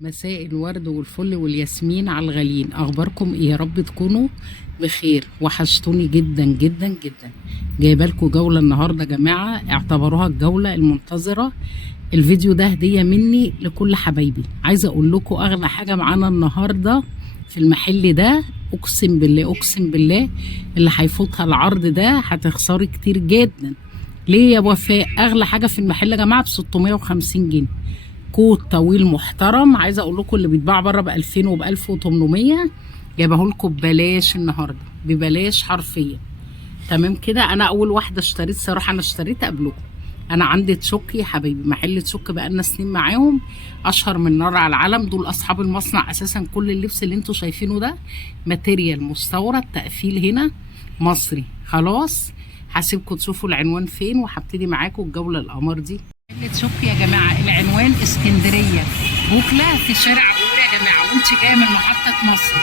مساء الورد والفل والياسمين على الغاليين. اخباركم ايه؟ يا رب تكونوا بخير. وحشتوني جدا جدا جدا. جايبه لكم جوله النهارده يا جماعه، اعتبروها الجوله المنتظره. الفيديو ده هديه مني لكل حبايبي. عايزه اقول لكم اغلى حاجه معانا النهارده في المحل ده، اقسم بالله اقسم بالله اللي هيفوتها العرض ده هتخسري كتير جدا. ليه يا وفاء؟ اغلى حاجه في المحل يا جماعه ب 650 جنيه. كوت طويل محترم. عايزه اقول لكم اللي بيتباع بره ب 2000 وب 1800 جايبه لكم ببلاش النهارده، ببلاش حرفيا. تمام كده. انا اول واحده اشتريت صراحه، انا اشتريت قبلكم. انا عندي تشوكي يا حبايبي، محل تشوكي بقالنا سنين معاهم، اشهر من نار على العالم. دول اصحاب المصنع اساسا. كل اللبس اللي انتوا شايفينه ده ماتيريال مستورد، تقفيل هنا مصري. خلاص هسيبكم تشوفوا العنوان فين، وهبتدي معاكم الجوله القمر دي. محل تشوكي يا جماعه، العنوان اسكندريه بوكله في شارع عبور يا جماعه. وانت جايه من محطه مصر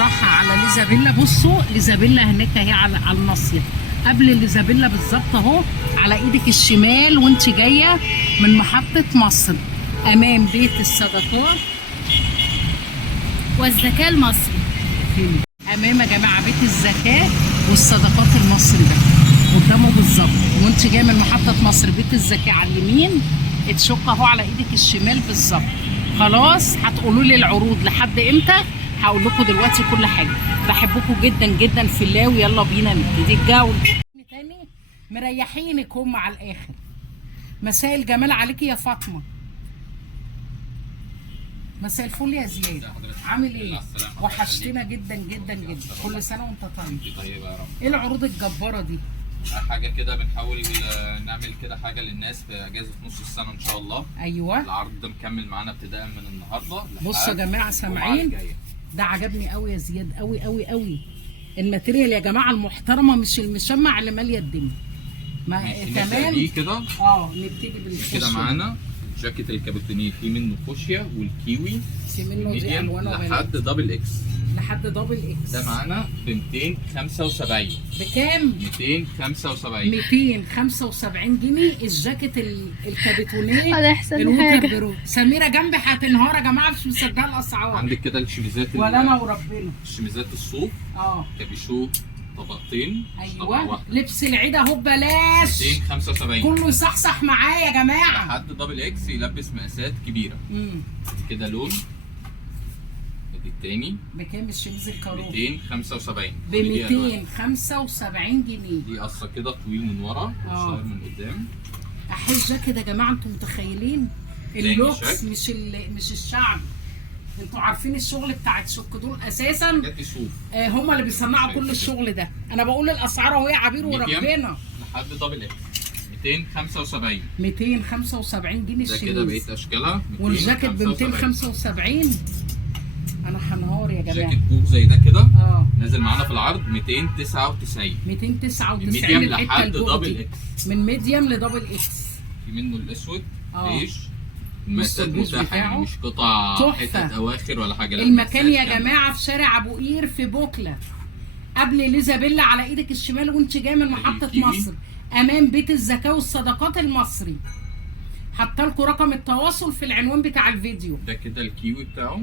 رايحه على ليزابيلا، بصوا ليزابيلا هناك اهي على الناصيه، قبل ليزابيلا بالظبط اهو، على ايدك الشمال وانت جايه من محطه مصر، امام بيت الصدقات والزكاة المصري. امام يا جماعه بيت الزكاه والصدقات المصري ده قدامه بالظبط. وانت جايه من محطه مصر بيت الزكاه على اليمين، اتشق اهو على ايدك الشمال بالظبط. خلاص هتقولوا لي العروض لحد امتى؟ هقول لكم دلوقتي كل حاجه. بحبكم جدا جدا في الله، ويلا بينا نبتدي الجوله. تاني مريحينك هم على الاخر. مساء الجمال عليكي يا فاطمه. مساء الفل يا زياد، عامل ايه؟ وحشتنا جدا جدا جدا. كل سنه وانت طيب. طيب يا رب. ايه العروض الجباره دي؟ حاجه كده بنحاول نعمل كده حاجه للناس في اجازه نص السنه ان شاء الله. ايوه العرض ده مكمل معانا ابتداء من النهارده. بصوا يا جماعه سامعين؟ ده عجبني قوي يا زياد، قوي قوي قوي. الماتيريال يا جماعه المحترمه، مش المشمع اللي ماليه الدنيا. ما تمام دي كده. نبتدي بالفوشيا كده معانا جاكيت الكابوتينيه، في منه فوشيا والكيوي، في منه دي الوانه لحد دبل اكس. لحد دبل اكس. ده معانا ب 275. بكام؟ 275. 275 جنيه الجاكيت الكابوتينيه. ده احسن الووتر حاجة. برو. سميره جنبي هتنهار يا جماعه، مش مصدقه الاسعار. عندك كده الشميزات ولا انا وربنا. الشميزات الصوف كابيشو طبقتين. ايوه لبس العيد اهو ببلاش. 275. كله يصحصح معايا يا جماعه. لحد دبل اكس يلبس مقاسات كبيره. كده لون. ادي التاني. بكام الشميز الكاروف؟ 275. ب 275 جنيه. دي قصه كده طويل من ورا وشاير من قدام. احس كده يا جماعه، انتوا متخيلين اللوكس؟ مش الشعب. انتوا عارفين الشغل بتاع الشك دول اساسا جاتي صوف. هم اللي بيصنعوا كل الشغل ده. انا بقول الاسعار اهو يا عبير وربنا. لحد دبل اكس 275. 275 جنيه الشميز. ده كده بقيت اشكالها. والجاكيت ب 275. انا هنهار يا جماعه. جاكيت بوك زي ده كده نازل معانا في العرض 299. 299 من ميديم لحد دبل اكس. من ميديم لدبل اكس. في منه الاسود بيج. المقاسات متاحه، يعني مش قطع تحفة. حتت اواخر ولا حاجه. المكان يا جماعه في شارع ابو قير في بوكله، قبل ليزابيلا على ايدك الشمال وانت جاي من محطه مصر، امام بيت الزكاه والصدقات المصري. حاطه لكم رقم التواصل في العنوان بتاع الفيديو. ده كده الكيوي بتاعه.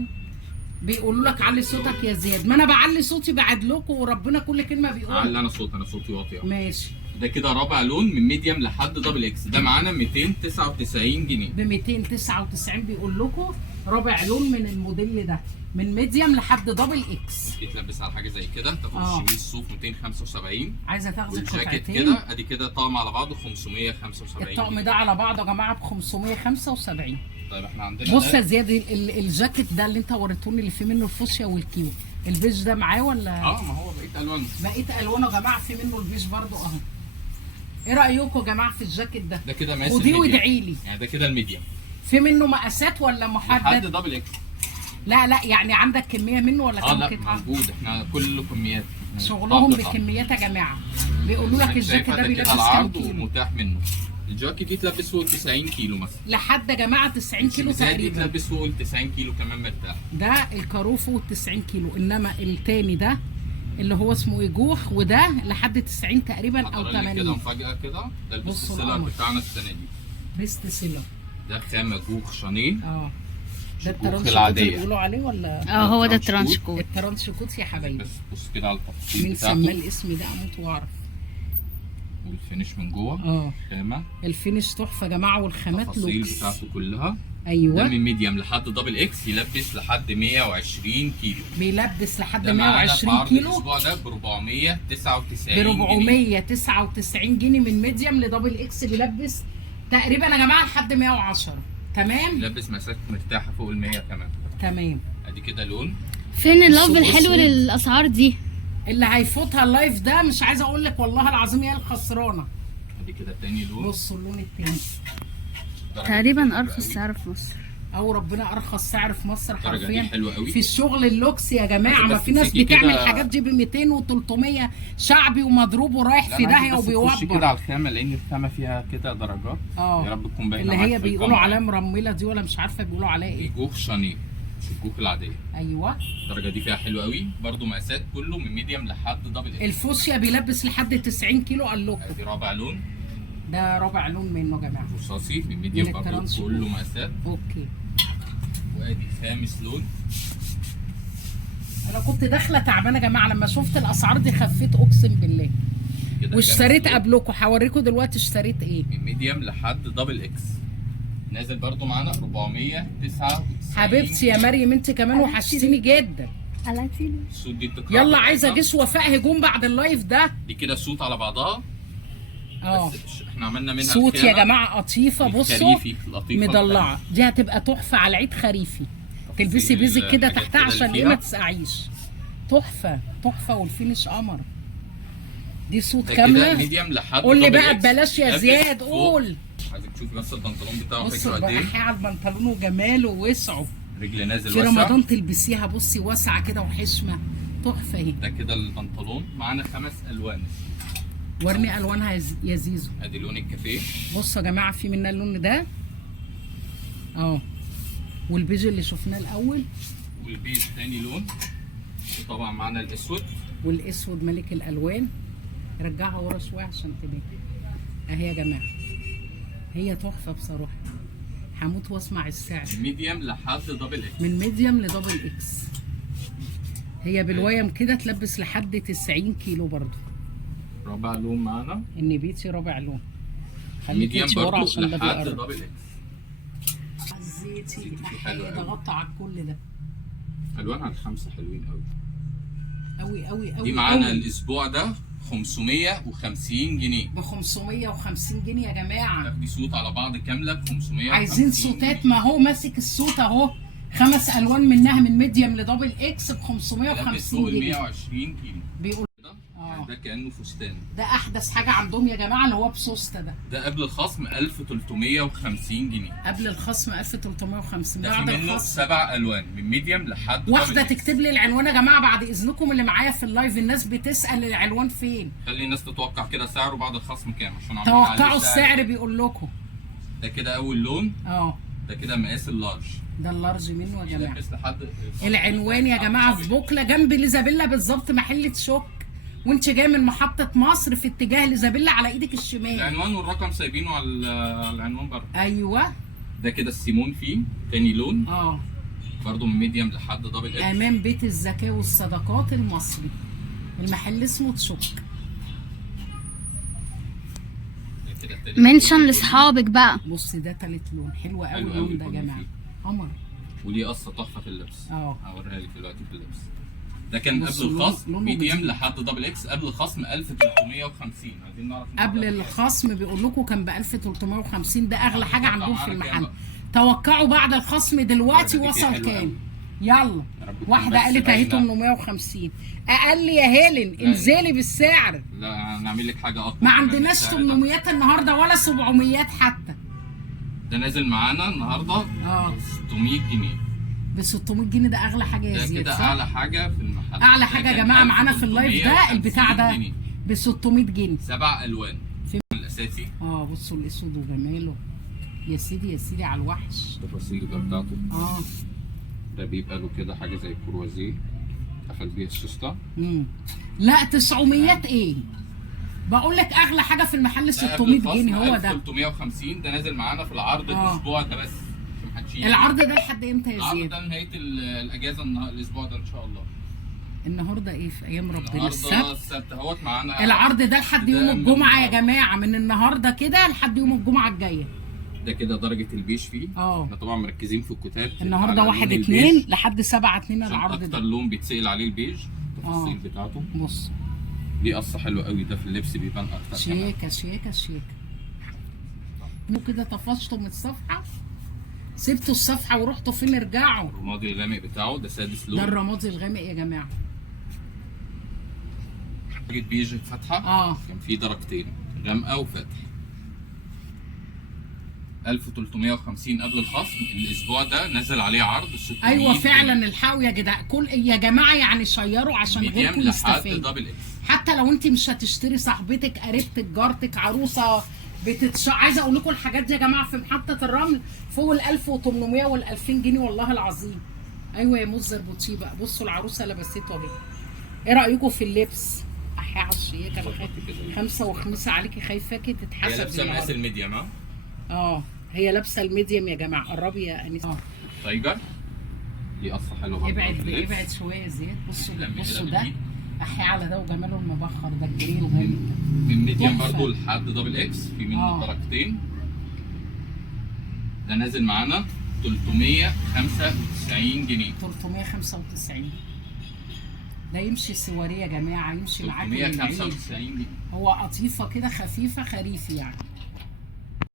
بيقولوا لك علي صوتك يا زياد. ما انا بعلي صوتي بعدلكم وربنا كل كلمه بيقول. علي انا صوتي واطي. ماشي. ده كده رابع لون من ميديم لحد دبل اكس. ده معانا 299 جنيه. ب 299 بيقول لكم رابع لون من الموديل ده، من ميديم لحد دبل اكس. تلبس على حاجه زي كده، تاخد الشميز الصوف 275. عايزه تاخدي الجاكيت كده ادي كده طقم على بعضه 575. الطقم ده على بعضه يا جماعه ب 575. طيب احنا عندنا بص يا زياد، الجاكيت ده اللي انت وريتوني اللي فيه منه الفوشيا والكيو، البيج ده معاه ولا؟ ما هو بقيت الوانه يا جماعه. في منه البيج برضو اهو. ايه رايكم يا جماعه في الجاكيت ده؟ ده كده مقاس ودي وادعي لي. يعني ده كده الميديم. في منه مقاسات ولا محدد؟ لحد دبل اكس. لا يعني عندك كميه منه ولا كام لا قطعه؟ موجود. احنا كل كميات. شغلهم بكميات يا جماعه. بيقولوا لك الجاكيت ده بيلبس كام كيلو؟ ومتاح منه. الجاكيت يتلبس فوق 90 كيلو مثلا. لحد يا جماعه 90 كيلو تقريبا. يتلبس فوق 90 كيلو كمان مرتاح. ده الكاروفو 90 كيلو، انما التاني ده اللي هو اسمه ايه جوخ، وده لحد 90 تقريبا او 80. كده مفاجاه كده. ده البيست سيلر بتاعنا السنه دي. بيست سيلر. ده خامه جوخ شانيه. ده الشكوك الترانش كوت اللي العاديه. بيقولوا عليه ولا؟ هو ده الترانش الترانش كود. الترانش كوت يا حبايبي. بس بص كده على التفاصيل مين سماه بتاعته الاسم ده؟ اموت واعرف. والفينش من جوه. خامه. الفينش تحفه يا جماعه، والخامات التفاصيل لوكس. بتاعته كلها. ده ايوه من ميديم لحد دبل اكس، يلبس لحد 120 كيلو. بيلبس لحد ده معانا في 120 عرض كيلو الاسبوع ده ب 499 ب جنيه. 499 جنيه من ميديم لدبل اكس. بيلبس تقريبا يا جماعه لحد 110. تمام يلبس مسافه مرتاحه فوق ال 100 كمان. تمام. ادي كده لون. فين اللوف السوق الحلو أسود. للاسعار دي؟ اللي هيفوتها اللايف ده مش عايزه اقول لك والله العظيم هي الخسرانه. ادي كده تاني لون. بصوا اللون التاني. درجة تقريبا حلوة ارخص قوي. سعر في مصر. او ربنا ارخص سعر في مصر الدرجة دي حرفيا. حلوة قوي. في الشغل اللوكس يا جماعه، عايزة ما بس في ناس تمسكي بتعمل كده. حاجات دي ب 200 و300 شعبي ومضروب ورايح في داهيه تخشي كده وبيوبر. على الخامه، لان الخامه فيها كده درجات. يا رب تكون باينه اللي معاك هي في بيقولوا الكاميرا. عليها مرمله دي، ولا مش عارفه بيقولوا عليها دي ايه. جوخ شانيل، مش الجوخ العاديه. ايوه الدرجه دي فيها حلوه قوي برده. مقاسات كله من ميديم لحد دبل اكس. الفوشيا بيلبس لحد 90 كيلو قال لكم. ادي رابع لون. ده رابع لون منه يا جماعه. رصاصي من ميديم من برده، الترانش كله كود. مقاسات. اوكي. وادي خامس لون. انا كنت داخله تعبانه يا جماعه، لما شفت الاسعار دي خفيت اقسم بالله. كده واشتريت خامس لون. قبلكم، هوريكم دلوقتي اشتريت ايه. من ميديم لحد دبل اكس. نازل برده معانا 499. حبيبتي يا مريم انت كمان وحشتيني جدا. الصوت دي التكرار يلا بتاعتها. عايزه جيش وفاء هجوم بعد اللايف ده. دي كده صوت على بعضها. اه بس احنا عملنا منها صوت يا الخامة جماعه قطيفه. بصوا الخريفي لطيفة مضلعه، دي هتبقى تحفه على العيد خريفي. تلبسي بيزك كده الحاجات تحتها كده عشان اللي ايه ما فيها. تسقعيش. تحفه تحفه، والفينش قمر. دي صوت ده كده كامله. ميديم لحد قول لي دبل بقى إكس. ببلاش يا لابس زياد فوق. قول. عايزك تشوفي بس البنطلون بتاعه بصوا فكره قد ايه. الرقاحه على البنطلون وجماله ووسعه. رجل نازل في واسع. رمضان تلبسيها بصي واسعه كده وحشمه. تحفه اهي. ده كده البنطلون معانا 5 الوان. ورني الوانها يا زيزو. ادي لون الكافيه. بصوا يا جماعه في منها اللون ده. والبيج اللي شفناه الاول. والبيج تاني لون. وطبعا معانا الاسود. والاسود ملك الالوان. رجعها ورا شويه عشان تبان. اهي يا جماعه هي تحفه بصراحه. هموت واسمع السعر. ميديم لحد دبل اكس. من ميديم لدبل اكس. هي بالويم كده تلبس لحد 90 كيلو برضو. رابع لون معانا. النبيتي رابع لون. خليكي ميديم انتي ورا برضو عشان ده لحد بيقرب. دبل اكس. حزيتي حلوة أوي. ضغطت على كل ده. الوانها الخمسه حلوين قوي. قوي قوي قوي. دي معانا الاسبوع ده 550 جنيه. ب 550 جنيه يا جماعه. تاخدي صوت على بعض كامله ب 550. عايزين صوتات؟ ما هو ماسك الصوت اهو. 5 الوان منها من ميديم لدبل اكس ب لابس 550 فوق ال جنيه. 120 كيلو. بيقول ده كانه فستان. ده احدث حاجه عندهم يا جماعه اللي هو بسوسته ده. ده قبل الخصم 1350 جنيه. قبل الخصم 1350. ده في بعد منه الخصم 7 الوان من ميديم لحد واحده دبل إكس. تكتب لي العنوان يا جماعه بعد اذنكم اللي معايا في اللايف. الناس بتسال العنوان فين. خلي الناس تتوقع كده سعره بعد الخصم كام عشان عاملين عليه توقعوا السعر بيقول لكم. ده كده اول لون. اه ده كده مقاس اللارج. ده اللارج منه يا جماعه. يلبس لحد العنوان يا جماعه في بوكله جنب ليزابيلا بالظبط، محله شوك. وانت جاي من محطه مصر في اتجاه ليزابيلا على ايدك الشمال. العنوان والرقم سايبينه على العنوان بره. ايوه. ده كده السيمون فيه تاني لون. اه برضه من ميديم لحد دبل اكس. امام بيت الزكاه والصدقات المصري. المحل اسمه تشوك. ده كده تالت منشن لون. لاصحابك بقى. بص ده تالت لون حلو قوي حلو اللون قوي ده يا كله جماعه. فيه. قمر. وليه قصه تحفه في اللبس. هوريها لك دلوقتي في اللبس. ده كان بص قبل الخصم لونه ميديم جديد. لحد دبل اكس. قبل الخصم 1350. عايزين نعرف قبل الخصم بيقول لكم كان ب 1350. ده اغلى حاجه عندهم في المحل. توقعوا بعد الخصم دلوقتي وصل كام. يلا واحده قالت اهي 850. اقل يا هيلين انزلي بالسعر. لا نعمل لك حاجه اقوى. ما عندناش 800 النهارده ولا 700 حتى. ده نازل معانا النهارده 600 جنيه. ب 600 جنيه ده اغلى حاجه يا ده زياد كده صح؟ اعلى حاجه في المحل. اعلى حاجه يا جماعه معانا في اللايف ده البتاع ده ب 600 جنيه. 7 الوان في الاساسي. بصوا الاسود وجماله. يا سيدي يا سيدي على الوحش. التفاصيل بتاعته. اه ده بيبقى له كده حاجه زي الكروازيه قفل بيها السوسته. لا 900 ايه؟ بقول لك اغلى حاجه في المحل 600 جنيه هو ده. 350. ده نازل معانا في العرض الاسبوع ده بس. محدش العرض ده لحد امتى يا العرض زياد؟ ده نهايه الاجازه الاسبوع ده ان شاء الله. النهارده ايه في ايام ربنا؟ النهارده السبت. السبت اهوت معانا. العرض ده لحد ده يوم من الجمعه يا النهاردة. جماعه، من النهارده كده لحد يوم الجمعه الجايه. ده كده درجه البيج فيه. اه. احنا طبعا مركزين في الكتاب النهارده على 1 لون 2 البيج، لحد 7 2 عشان العرض اكتر ده. لون بيتسال عليه البيج، التفاصيل بتاعته. بص دي قصه حلوه قوي، ده في اللبس بيبان اكتر كمان. شيكه شيكه شيكه. انتوا كده طفشتوا من الصفحه، سبتوا الصفحه ورحتوا فين؟ ارجعوا. الرمادي الغامق بتاعه ده سادس لون. ده الرمادي الغامق يا جماعه. درجه بيج فاتحه. كان في درجتين غامقه وفاتح. 1350 قبل الخصم. الاسبوع ده نزل عليه عرض 600. ايوه فعلا الحقوا يا جدع، كل يا جماعه يعني شيروا عشان غيركم لحد يستفاد. دبل اكس. حتى لو انت مش هتشتري، صاحبتك، قريبتك، جارتك، عروسه عايزه اقول لكم الحاجات دي يا جماعه في محطه الرمل فوق ال 1800 وال 2000 جنيه والله العظيم. ايوه يا مزر بوتيه بقى. بصوا العروسه لبسته اهي. ايه رايكم في اللبس؟ احيا على الشياكه. خمسه وخميسه عليكي، خايفاكي هي تتحسد. لابسه مقاس الميديم. هي لابسه الميديم يا جماعه. قربي يا انسه. تايجر. دي قصه حلوه برضه. ابعد شويه يا زياد. بصوا لما بصوا كده ده بإيد. احيا على ده وجماله المبخر ده الجري الغامق. من ميديم تحفة. برضه لحد دبل اكس، في منه درجتين. ده نازل معانا 395 جنيه. 395. ده يمشي سواريه يا جماعه، يمشي معاكم من العيد. 395 جنيه. هو قطيفه كده خفيفه خريفي يعني.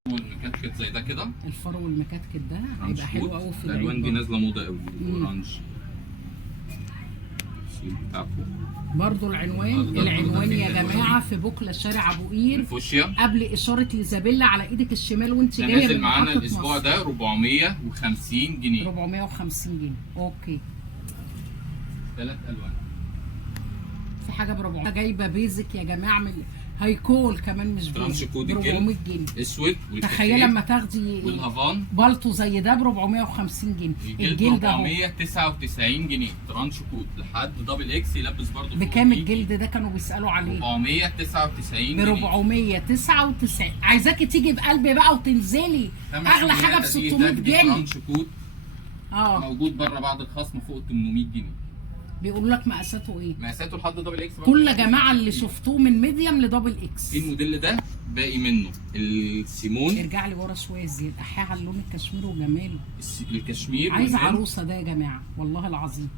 والمكتكت زي ده كده. الفرو والمكتكت ده هيبقى حلو قوي في العيد. الالوان دي برضه. نازله موضه قوي. الاورنج السيل بتاعته. برضه العنوان يا جماعه في بوكله شارع ابو قير، الفوشيا. قبل اشاره ليزابيلا على ايدك الشمال وانت ده جايه نازل من معانا محطة الاسبوع مصر. ده 450 جنيه. 450 جنيه. اوكي. 3 الوان. في حاجه ب 400 جايبه بيزك يا جماعه من هايكول كمان، مش ترانش بيزك، كود ب 400 جنيه. اسود. تخيل لما تاخدي والهافان بالطو زي ده ب 450 جنيه. الجلد اهو 499 جنيه. ترانش كود لحد دبل اكس يلبس برضه. بكام الجلد ده؟ كانوا بيسالوا عليه. 499 ب 499. عايزاكي تيجي بقلب بقى وتنزلي. اغلى حاجه ب 600 جنيه. ترانش كود موجود بره بعد الخصم فوق 800 جنيه. بيقولوا لك مقاساته ايه؟ مقاساته لحد دبل اكس. كل يا جماعه اللي شفتوه من ميديم لدبل اكس. في الموديل ده باقي منه السيمون. ارجع لي ورا شويه زياد. احيا على اللون الكشمير وجماله. الكشمير. عايزه عروسه ده يا جماعه والله العظيم.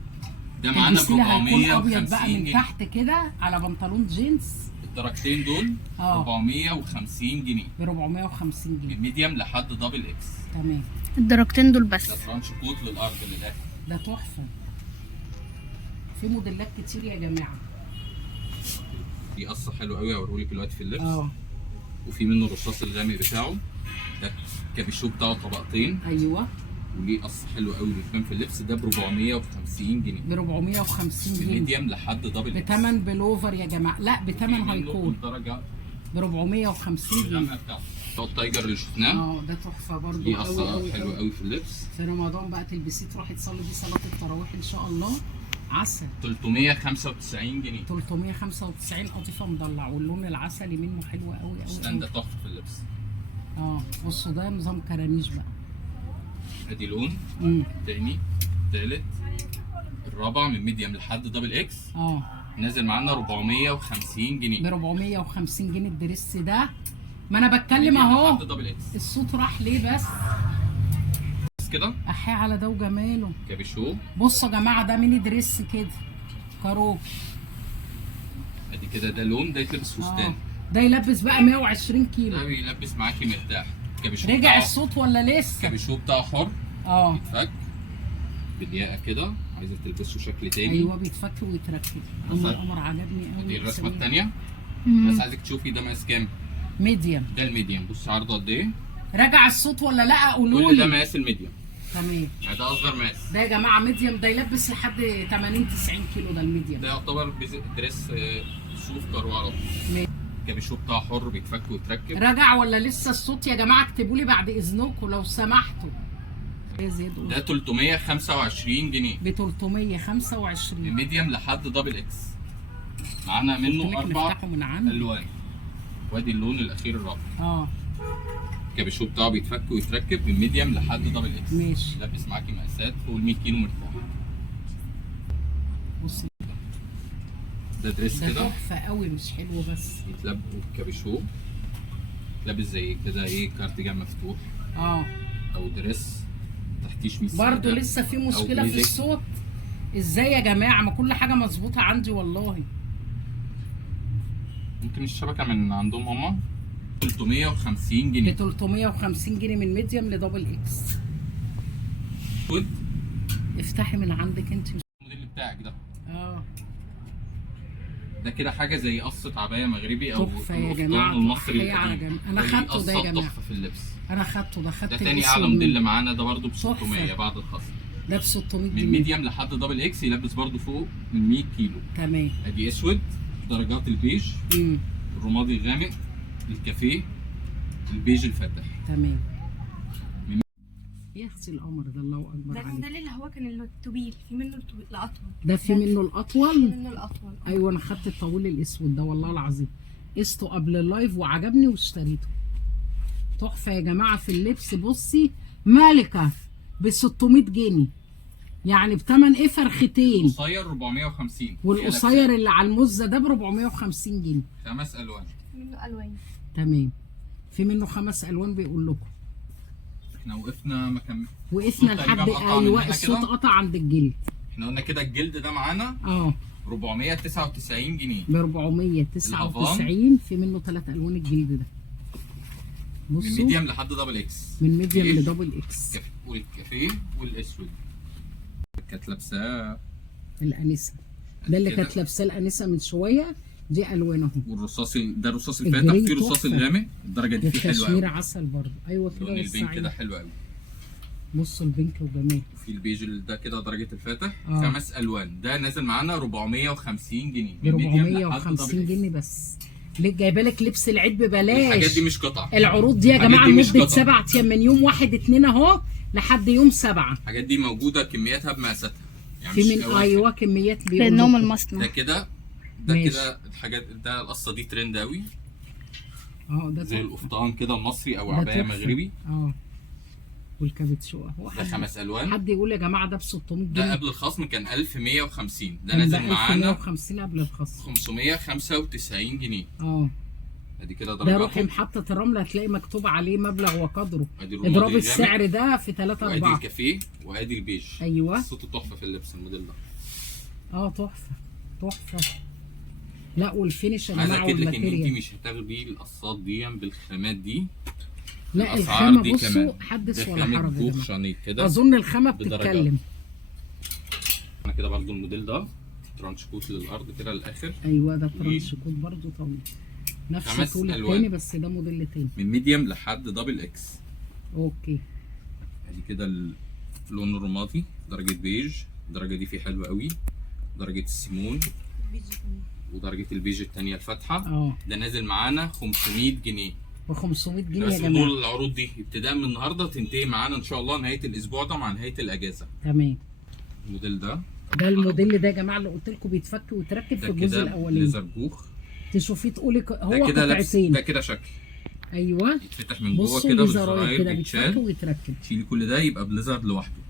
ده معانا ب هيكون ابيض بقى 450 من جنيه. تحت كده على بنطلون جينز. الدرجتين دول 450 جنيه. ب 450 جنيه. من ميديم لحد دبل اكس. تمام. الدرجتين دول بس. ده ترانش كود للارض للاخر. ده تحفه. في موديلات كتير يا جماعه. دي قصه حلوه قوي هوريهولك دلوقتي في اللبس. وفي منه الرصاص الغامق بتاعه. ده الكابيشو بتاعه طبقتين. ايوه. وليه قصه حلوه قوي بتبان في اللبس. ده ب 450 جنيه. ب 450 من جنيه. ميديم لحد دبل اكس. بتمن بلوفر يا جماعه، لا بتمن هايكول. درجه ب 450 جنيه. الغامقه بتاعته. ده التايجر اللي شفناه. ده تحفه برضه. دي قصه حلوه قوي في اللبس. في رمضان بقى تلبسيه تروحي تصلي بيه صلاه التراويح ان شاء الله. عسل. 395 جنيه. 395 قطيفه مضلع، واللون العسلي منه حلو قوي قوي. ستاند ده تحفه في اللبس. بصوا ده نظام كرانيش بقى. ادي لون. تاني تالت الرابع من ميديم لحد دبل اكس. نازل معانا 450 جنيه. ب 450 جنيه الدريس ده. ما انا بتكلم اهو. الصوت راح ليه بس كده. احيا على ده وجماله. كابيشو. بصوا يا جماعه ده ميني دريس كده كاروكي. ادي كده ده لون ده يتلبس فستان. ده يلبس بقى 120 كيلو. ده بيلبس معاكي مرتاح. كابيشو رجع الصوت ولا لسه؟ كابيشو بتاعه حر. يتفك بالياقه كده. عايزه تلبسه شكل تاني. ايوه بيتفك ويتركب. القمر عجبني قوي. دي الرسمه الثانيه. بس عايزك تشوفي ده مقاس كام. ميديم. ده الميديم. بص عرضه قد ايه. رجع الصوت ولا لا؟ قولوا لي. كل ده مقاس الميديم. تمام. ده اصغر مقاس. ده يا جماعه ميديم. ده يلبس لحد 80 90 كيلو. ده الميديم. ده يعتبر دريس صوف كارو على طول. الكابيشو بتاعه حر بيتفك ويتركب. رجع ولا لسه الصوت يا جماعه؟ اكتبوا لي بعد اذنكم لو سمحتوا. ده 325 جنيه. ب 325 من ميديم لحد دبل اكس. معانا منه 4 الوان. وادي اللون الاخير الرابع. الكابيشو بتاعه بيتفك ويتركب من ميديم لحد دبل اكس. ماشي. لابس معاكي مقاسات فوق ال 100 كيلو مرتاح. بصي ده دريس ده كده تحفه قوي، مش حلو بس. يتلبس الكابيشو لابس زي كده ايه كارتيجان مفتوح او دريس تحتيه شميس برضه لسه في مشكله في الصوت. ازاي يا جماعه؟ ما كل حاجه مظبوطه عندي والله. ممكن الشبكه من عندهم هما 350 جنيه. ب 350 جنيه من ميديم لدبل اكس. خد افتحي من عندك انت. الموديل بتاعك ده ده كده حاجه زي قصه عبايه مغربي او تحفه يا جماعه، المصري على جنب. انا خدته ده يا جماعه، تحفه في اللبس. انا خدته ده، خدت ده تاني اعلى موديل معانا، ده برده ب 600 بعد الخصم. ده ب 600 جنيه من ميديم لحد دبل اكس، يلبس برده فوق من 100 كيلو. تمام. ادي اسود، درجات البيج، الرمادي الغامق، الكافيه، البيج الفاتح. تمام. يا اختي القمر ده الله اكبر عليك. ده الموديل اللي هو كان الطويل، في منه الاطول. ده في منه الاطول؟ في منه الاطول. ايوه انا خدت الطويل الاسود ده والله العظيم، قسته قبل اللايف وعجبني واشتريته. تحفه يا جماعه في اللبس. بصي مالكه ب 600 جنيه، يعني بثمن ايه؟ فرختين. القصير 450 والقصير اللي على المزه ده ب 450 جنيه. 5 الوان. في منه الوان. تمام. في منه 5 الوان بيقول لكم. احنا وقفنا وقفنا لحد ايوه الصوت قطع عند الجلد. احنا قلنا كده الجلد ده معانا 499 جنيه. ب 499. في منه 3 الوان الجلد ده. بصوا من ميديم لحد دبل اكس. من ميديم لدبل اكس. والكافيه والاسود كانت لابساه الانسه، ده اللي كانت لابساه الانسه من شويه، دي الوانه اهي. والرصاصي ده الرصاص الفاتح، في رصاص الغامق، الدرجه دي فيه حلوه قوي. التشمير عسل برضه. ايوه كده. لون البينك ده حلو قوي. بصوا البينك وجمال. وفي البيج ده كده درجه الفاتح 5 الوان. ده نازل معانا 450 جنيه. ب 450 جنيه بس. ليه جايبه لك لبس العيد ببلاش؟ الحاجات دي مش قطع. العروض دي يا جماعه لمده 7 ايام، من يوم 1/2 اهو لحد يوم 7. الحاجات دي موجوده كمياتها بمقاساتها، يعني في من ايوه كميات بينهم المصنع. ده كده الحاجات ده القصه دي ترند قوي. ده زي القفطان كده مصري او عبايه مغربي. والكابتشو اهو. ده 5 الوان. حد يقول يا جماعه ده ب 600 جنيه. ده قبل الخصم كان 1150. ده نازل معانا 1150 قبل الخصم 595 جنيه. ادي كده درجاته. ده روحي محطه الرمل هتلاقي مكتوب عليه مبلغ وقدره. اضرب السعر ده في 3 4. وادي الكافيه وادي البيج. ايوه. صوته تحفه في اللبس الموديل ده. تحفه تحفه. لا والفينش يا جماعه، والماتيريال. عايز اكد لك ان انت مش هتاخدي القصات دي بالخامات دي. لا الخامه بصوا حدث ولا حرج يا جماعه. اظن الخامه بتتكلم. انا كده برضو الموديل ده ترانش كوت للارض كده للاخر. ايوه ده ترانش كوت برضو طويل نفس طول التاني، بس ده موديل تاني من ميديم لحد دبل اكس. اوكي. ادي كده اللون الرمادي، درجه بيج، الدرجه دي فيه حلوه قوي، درجه السيمون ودرجه البيج الثانيه الفاتحه. ده نازل معانا 500 جنيه. ب 500 جنيه بس يا جماعه. دول العروض دي ابتداء من النهارده تنتهي معانا ان شاء الله نهايه الاسبوع ده مع نهايه الاجازه. تمام. الموديل ده الموديل ده يا جماعه اللي قلت لكم بيتفك ويتركب في الجزء الاولاني. ليزر بوخ. تشوفيه تقولي هو كده قطعتين. ده كده شكل. ايوه. يتفتح من جوه كده بالزراير كده بيتفك ويتركب. تشيلي كل ده يبقى بليزر لوحده.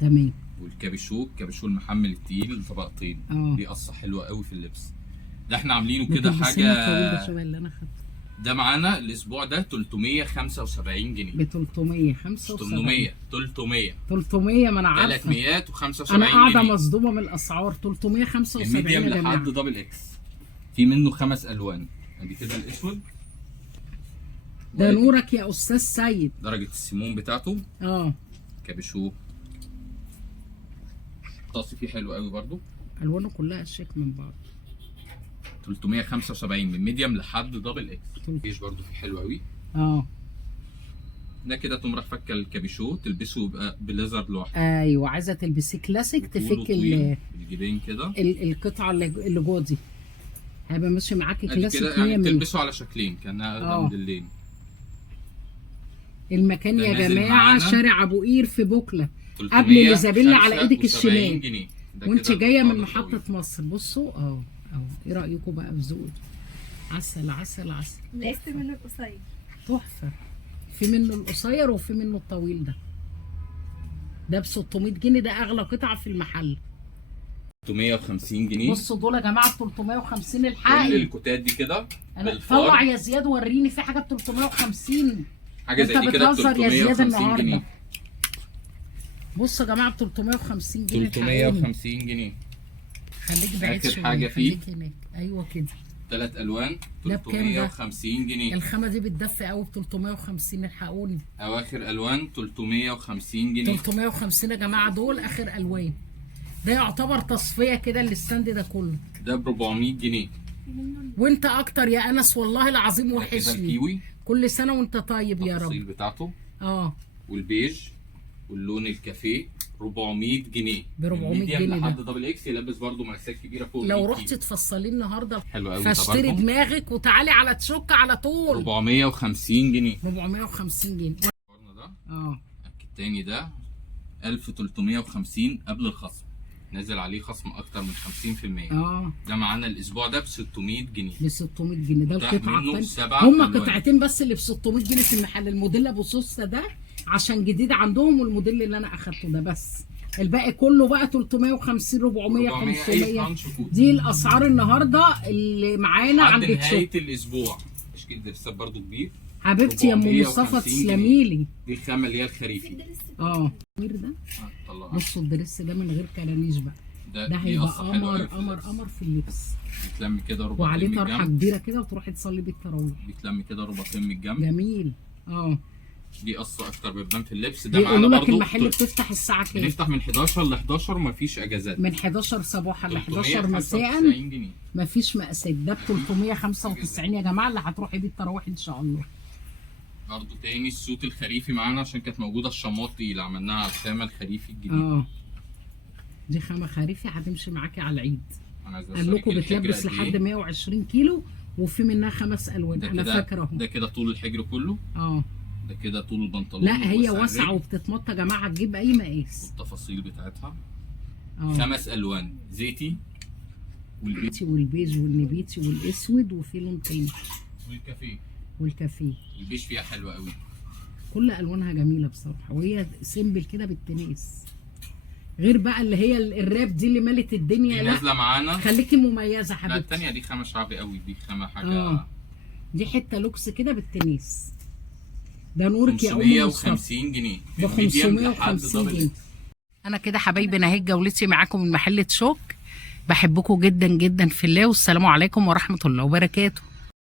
تمام. والكابيشو المحمل التقيل طبقتين. دي قصه حلوه قوي في اللبس. ده احنا عاملينه كده حاجه. ده شبه اللي انا خدته. ده معانا الاسبوع ده 375 جنيه. ب 375. 300 ما انا عارفه. 375 انا قاعده مصدومه من الاسعار. 375 يا جماعه. ميديم لحد دبل اكس. في منه 5 الوان. ادي كده الاسود. ده نورك يا استاذ سيد. درجه السيمون بتاعته. كابيشو الطاسي فيه حلو قوي برضو. الوانه كلها شيك من بعض. 375 من ميديم لحد دبل اكس. البيج برضو فيه حلو قوي. ده كده تقوم راح فكه الكابيشو تلبسه يبقى بليزر لوحده. ايوه عايزه تلبسيه كلاسيك تفك الجيبين كده. القطعه اللي جوه دي هيبقى ماشي معاكي كلاسيك كده، يعني تلبسه على شكلين كانها موديلين. المكان يا جماعه شارع ابو قير في بوكله قبل ايزابيلا على ايدك الشمال وانت جايه من محطه مصر. بصوا ايه رايكم بقى في ذوقي؟ عسل عسل عسل. لقيت منه القصير. تحفه. في منه القصير وفي منه الطويل ده ب 600 جنيه، ده اغلى قطعه في المحل. 350 جنيه. بصوا دول يا جماعه ب 350 الحقيقي. كل الكوتات دي كده طلع يا زياد وريني في حاجه ب 350. حاجه زي دي كده ب 350 جنيه. بصوا يا جماعه ب 350 جنيه 350 جنيه. خليك بعيد شويه. اخر حاجه فيه ايوه كده 3 الوان 350 جنيه. الخامه دي بتدفي قوي ب 350 الحقوني. اواخر الوان 350 جنيه. 350 يا جماعه دول اخر الوان. ده يعتبر تصفيه كده الاستاند ده كله. ده ب 400 جنيه. وانت اكتر يا انس والله العظيم وحشني. الكيوي كل سنه وانت طيب يا رب. التفاصيل بتاعته والبيج واللون الكافيه 400 جنيه. ب 400 جنيه لحد دبل اكس يلبس برده مقاسات كبيره فوق. لو رحت تفصلي النهارده حلو قوي. فاشتري دماغك وتعالي على تشك على طول. 450 جنيه. 450 جنيه. ده التاني ده 1350 قبل الخصم، نازل عليه خصم اكتر من 50%. ده معانا الاسبوع ده ب 600 جنيه. ب 600 جنيه ده القطعه الثانيه. هم قطعتين بس اللي ب 600 جنيه في المحل. الموديل ابو سوسه ده عشان جديد عندهم، والموديل اللي انا اخدته ده بس. الباقي كله بقى 350 400 500. دي الاسعار النهارده اللي معانا عند تشوك نهايه الاسبوع. تشكيل درسات برده كبير حبيبتي يا ام مصطفى تسلمي لي. دي الخامه اللي هي الخريفي. ده بصوا الدرس ده من غير كرانيش بقى. ده هيبقى قمر في اللبس. بيتلم كده ربع وعليه طرحه كبيره كده وتروحي تصلي بالتراويح. بيتلم كده رباطين من الجنب. جميل. دي قصه اكتر بتبان في اللبس. ده معانا برضه. المحل بتفتح الساعه كام؟ بنفتح من 11 ل 11 ومفيش اجازات. من 11 صباحا ل 11 مساء. مفيش مقاسات. ده ب 395 يا جماعه اللي هتروحي بيه التراويح ان شاء الله. برضه تاني السوت الخريفي معانا عشان كانت موجوده الشماطي اللي عملناها على الخامه الخريفي الجديد. دي خامه خريفي هتمشي معاكي على العيد. قال لكم بتلبس لحد 120 كيلو وفي منها 5 الوان. انا فاكره اهو. ده كده طول الحجر كله. ده كده طول البنطلون. لا هي واسعه وبتتمط يا جماعه، تجيب اي مقاس. والتفاصيل بتاعتها 5 الوان: زيتي والبيج والنبيتي والاسود وفي لون تاني والكافيه. البيج فيها حلو قوي. كل الوانها جميله بصراحه، وهي سيمبل كده بالتناس. غير بقى اللي هي الراب دي اللي مالت الدنيا. دي نازله معانا. خليكي مميزه حبيبتي. لا الثانيه دي خامه شعبي قوي. دي خامه حاجه. دي حته لوكس كده بالتناس. ده نورك يا ام 550 جنيه. ب 550 جنيه. انا كده حبايبي نهيت جولتي معاكم من محل تشوك. بحبكم جدا جدا في الله، والسلام عليكم ورحمه الله وبركاته.